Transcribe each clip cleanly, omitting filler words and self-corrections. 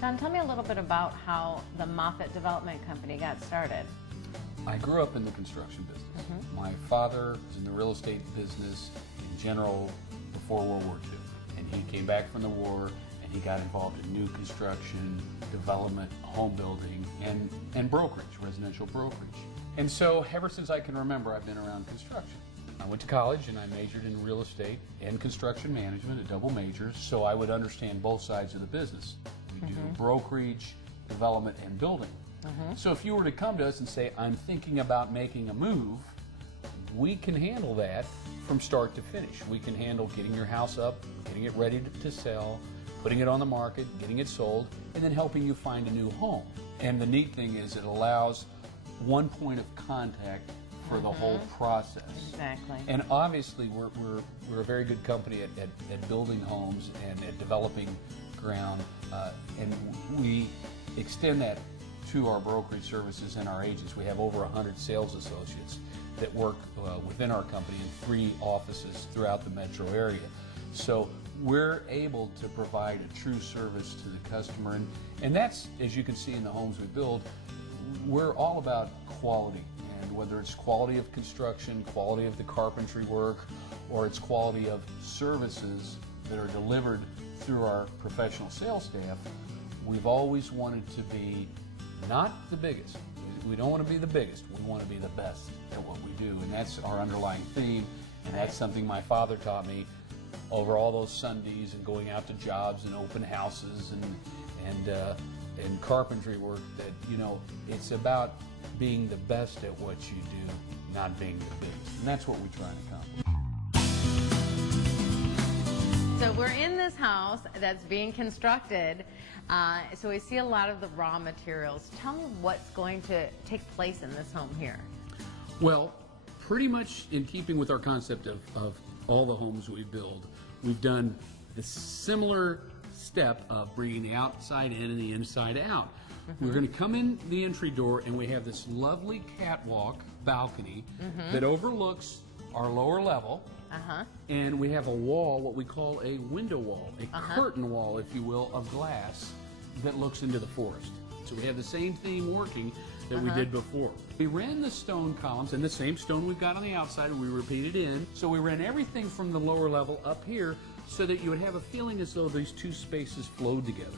John, tell me a little bit about how the Moffett Development Company got started. I grew up in the construction business. My father was in the real estate business in general before World War II. And he came back from the war and he got involved in new construction, development, home building, and brokerage, residential brokerage. And so ever since I can remember, I've been around construction. I went to college and I majored in real estate and construction management, a double major, so I would understand both sides of the business. We do brokerage, development, and building. So if you were to come to us and say, I'm thinking about making a move, we can handle that from start to finish. We can handle getting your house up, getting it ready to sell, putting it on the market, getting it sold, and then helping you find a new home. And the neat thing is it allows one point of contact for the whole process. Exactly. And obviously we're a very good company at building homes and at developing ground, and we extend that to our brokerage services and our agents. We have over 100 sales associates that work within our company in 3 offices throughout the metro area. So we're able to provide a true service to the customer, and that's, as you can see in the homes we build, we're all about quality. And whether it's quality of construction, quality of the carpentry work, or it's quality of services that are delivered through our professional sales staff, we've always wanted to be not the biggest. We don't want to be the biggest. We want to be the best at what we do, and that's our underlying theme, and that's something my father taught me over all those Sundays and going out to jobs and open houses and carpentry work, that, you know, it's about being the best at what you do, not being the biggest. And that's what we try to accomplish. So we're in this house that's being constructed, so we see a lot of the raw materials. Tell me what's going to take place in this home here. Well, pretty much in keeping with our concept of all the homes we build, we've done the similar step of bringing the outside in and the inside out. We're going to come in the entry door, and we have this lovely catwalk balcony that overlooks our lower level. And we have a wall, what we call a window wall, a curtain wall, if you will, of glass that looks into the forest. So we have the same theme working that we did before. We ran the stone columns, and the same stone we've got on the outside, and we repeated in. So we ran everything from the lower level up here so that you would have a feeling as though these two spaces flowed together.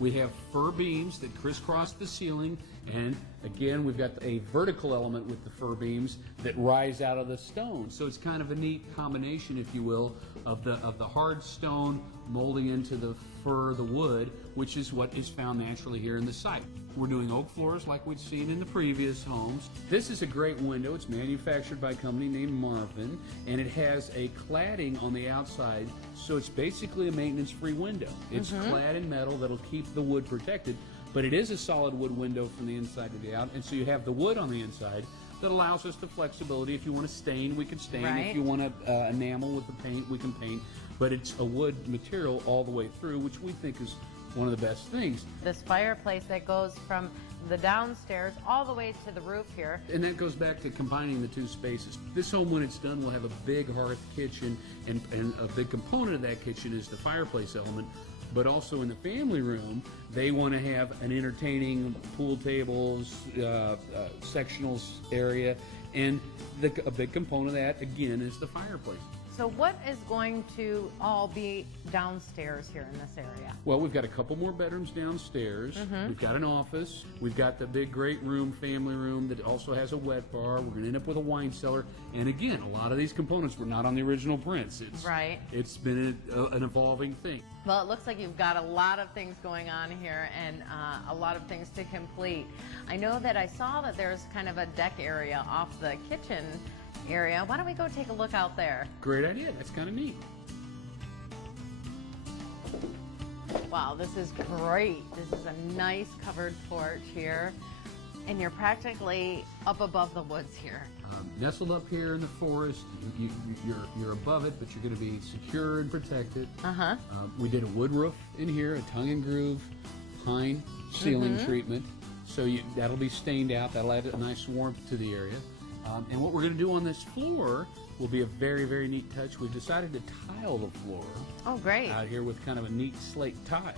We have fir beams that crisscross the ceiling, and again, we've got a vertical element with the fir beams that rise out of the stone. So it's kind of a neat combination, if you will, of the hard stone molding into the fir, the wood, which is what is found naturally here in the site. We're doing oak floors like we'd seen in the previous homes. This is a great window. It's manufactured by a company named Marvin, and it has a cladding on the outside, so it's basically a maintenance-free window. It's clad in metal that'll keep the wood protected, but it is a solid wood window from the inside to the out, and so you have the wood on the inside that allows us the flexibility. If you want to stain, we can stain. If you want to enamel with the paint, we can paint. But it's a wood material all the way through, which we think is one of the best things. This fireplace that goes from the downstairs all the way to the roof here. And that goes back to combining the two spaces. This home, when it's done, will have a big hearth kitchen, and a big component of that kitchen is the fireplace element. But also in the family room, they want to have an entertaining pool tables, sectionals area, and a big component of that, again, is the fireplace. So what is going to all be downstairs here in this area? Well, we've got a couple more bedrooms downstairs. We've got an office. We've got the big great room, family room, that also has a wet bar. We're going to end up with a wine cellar. And again, a lot of these components were not on the original prints. It's been an evolving thing. Well, it looks like you've got a lot of things going on here, and a lot of things to complete. I know that I saw that there's kind of a deck area off the kitchen area. Why don't we go take a look out there? Great idea. That's kind of neat. Wow, this is great. This is a nice covered porch here, and you're practically up above the woods here. Nestled up here in the forest, you're above it, but you're going to be secure and protected. We did a wood roof in here, a tongue and groove pine ceiling treatment, so that'll be stained out. That'll add a nice warmth to the area. And what we're going to do on this floor will be a very, very neat touch. We've decided to tile the floor. Oh, great. Out here with kind of a neat slate tile.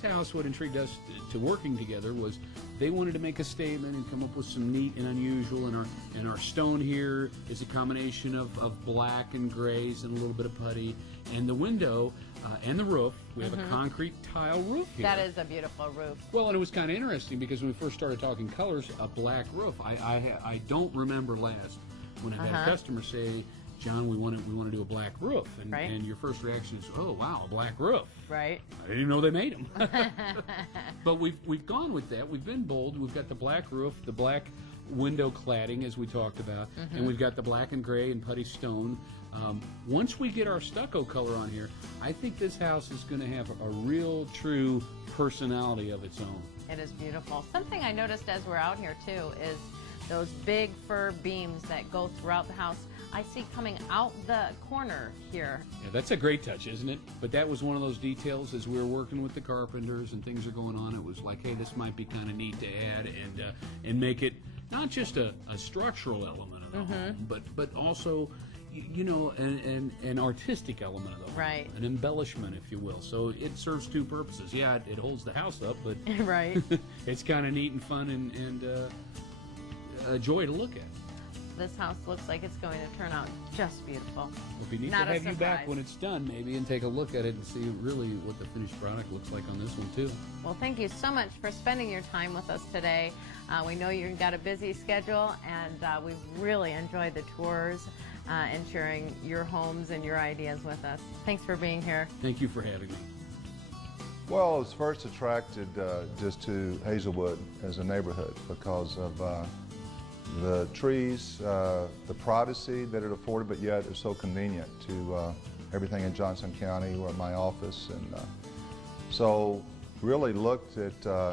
this house, what intrigued us to working together was they wanted to make a statement and come up with some neat and unusual. And our stone here is a combination of black and grays and a little bit of putty. And the window and the roof, we have a concrete tile roof here. That is a beautiful roof. Well, and it was kind of interesting because when we first started talking colors, a black roof. I don't remember last when I've had a customer say, John, we want to do a black roof, and your first reaction is, oh wow, a black roof. Right. I didn't even know they made them. But we've gone with that. We've been bold. We've got the black roof, the black window cladding, as we talked about, and we've got the black and gray and putty stone. Once we get our stucco color on here, I think this house is going to have a real, true personality of its own. It is beautiful. Something I noticed as we're out here too is those big fir beams that go throughout the house. I see coming out the corner here. Yeah, that's a great touch, isn't it? But that was one of those details as we were working with the carpenters and things are going on. It was like, hey, this might be kind of neat to add and make it not just a structural element of the home, but also, you know, an artistic element of the home. Right. An embellishment, if you will. So it serves two purposes. Yeah, it holds the house up, but right. It's kind of neat and fun and a joy to look at. This house looks like it's going to turn out just beautiful. It'll be neat to have you back when it's done, maybe, and take a look at it and see really what the finished product looks like on this one, too. Well, thank you so much for spending your time with us today. We know you've got a busy schedule, and we've really enjoyed the tours and sharing your homes and your ideas with us. Thanks for being here. Thank you for having me. Well, I was first attracted just to Hazelwood as a neighborhood because of the trees, the privacy that it afforded, but yet it's so convenient to everything in Johnson County or my office. And so really looked at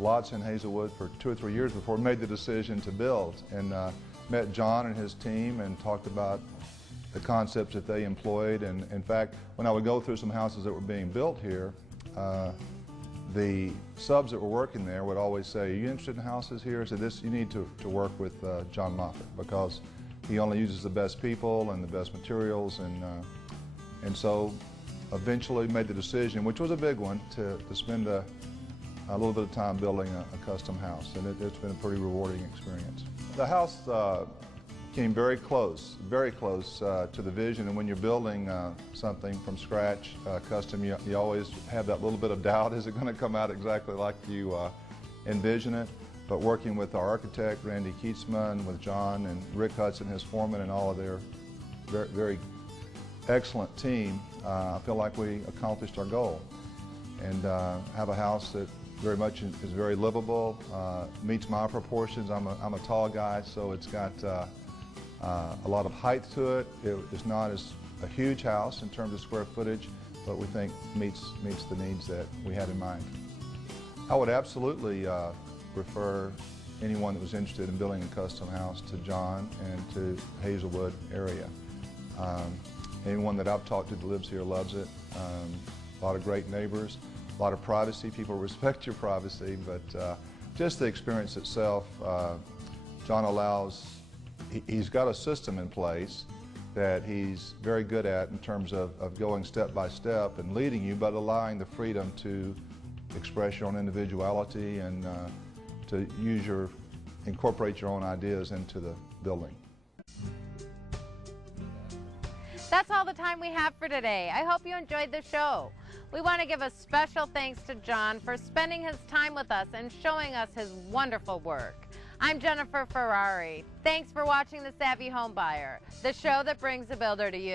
lots in Hazelwood for 2 or 3 years before I made the decision to build. And met John and his team and talked about the concepts that they employed. And in fact, when I would go through some houses that were being built here, the subs that were working there would always say, are you interested in houses here? I said, you need to work with John Moffett because he only uses the best people and the best materials. And so eventually made the decision, which was a big one, to spend a little bit of time building a custom house. And it's been a pretty rewarding experience. The house came very close to the vision. And when you're building something from scratch, custom, you always have that little bit of doubt. Is it going to come out exactly like you envision it? But working with our architect, Randy Keatsman, with John and Rick Hudson, his foreman, and all of their very, very excellent team, I feel like we accomplished our goal. And have a house that very much is very livable, meets my proportions. I'm a tall guy, so it's got a lot of height to it. It's not as a huge house in terms of square footage, but we think meets the needs that we had in mind. I would absolutely refer anyone that was interested in building a custom house to John and to Hazelwood area. Anyone that I've talked to that lives here loves it. A lot of great neighbors, a lot of privacy. People respect your privacy, but just the experience itself, John allows. He's got a system in place that he's very good at in terms of going step by step and leading you, but allowing the freedom to express your own individuality and to incorporate your own ideas into the building. That's all the time we have for today. I hope you enjoyed the show. We want to give a special thanks to John for spending his time with us and showing us his wonderful work. I'm Jennifer Ferrari. Thanks for watching The Savvy Home Buyer, the show that brings the builder to you.